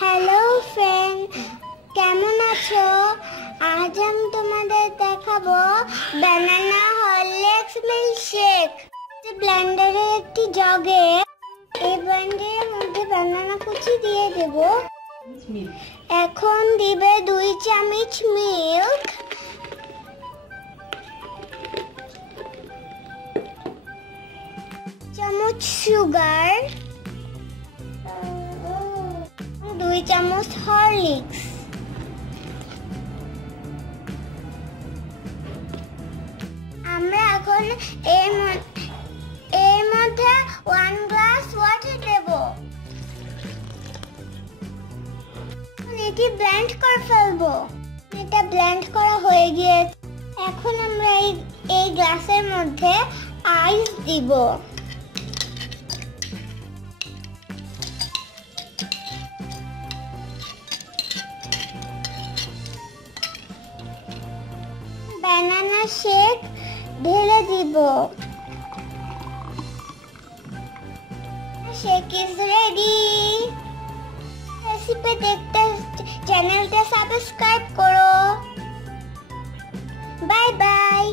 Hello friend, কেমন আছো? আজ আমি তোমাদের দেখাবো বানানা হরলিক্স মিল্কশেক। ব্লেন্ডারে একটি জগে এই ব্লেন্ডারের মধ্যে বানানা কুচি দিয়ে দেব। এখন দিবে 2 চামচ মিল্ক, চামচ সুগার, 2 চামচ হরলিক্স। আমরা এখন এর মধ্যে 1 গ্লাস ওয়াটার দেব। এটি ব্লেন্ড করে ফেলবো। এটা ব্লেন্ড করা হয়ে গিয়েছে। এখন আমরা এই গ্লাসের মধ্যে আইস দিব। বানানা শেক ঢেলে দিব। Shake is ready. রেসিপি দেখতে চ্যানেলটা সাবস্ক্রাইব করো। Bye bye.